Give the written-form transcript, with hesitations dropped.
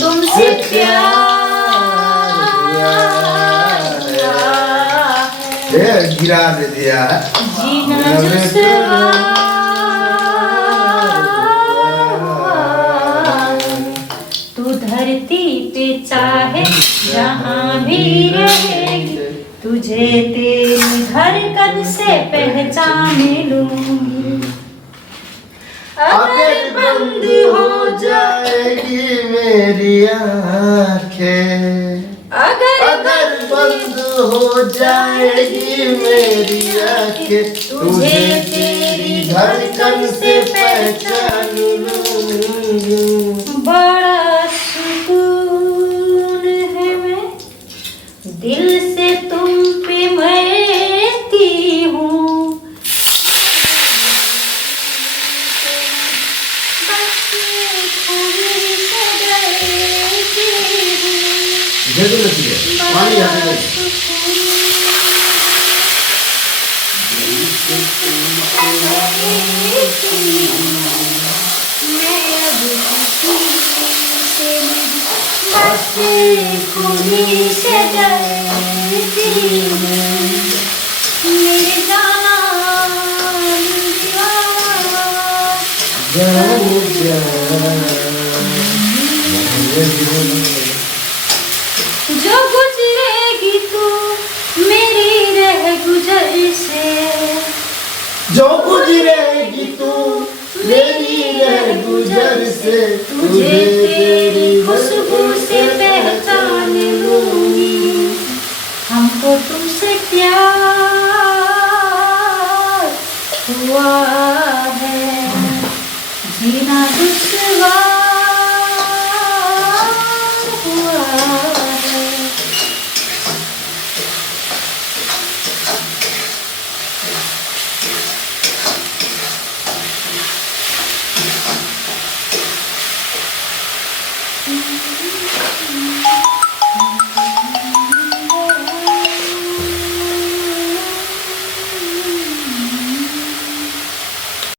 तुमसे प्यार गिरा दे दिया जीना दुश्वार तू धरती पे चाहे जहाँ भी रहेगी तुझे तेरी धड़कन से पहचान लूंगी अगर बंद हो जाएगी मेरी आँखें अगर बंद हो जाएगी मेरी आँखें तुझे तेरी धड़कन से पहचान लूंगी बड़ा सुकून है मैं दिल से तुम पे मरती हूँ बस कोई से डरती हूँ पानी यहाँ पे जो गुजरेगी तू मेरी रह गुजर से जो गुजरेगी तू मेरी रह गुजर से तुझे तेरी खुशबू से पहचान लूंगी हमको तुमसे प्यार हुआ है जीना दुश्वार हुआ है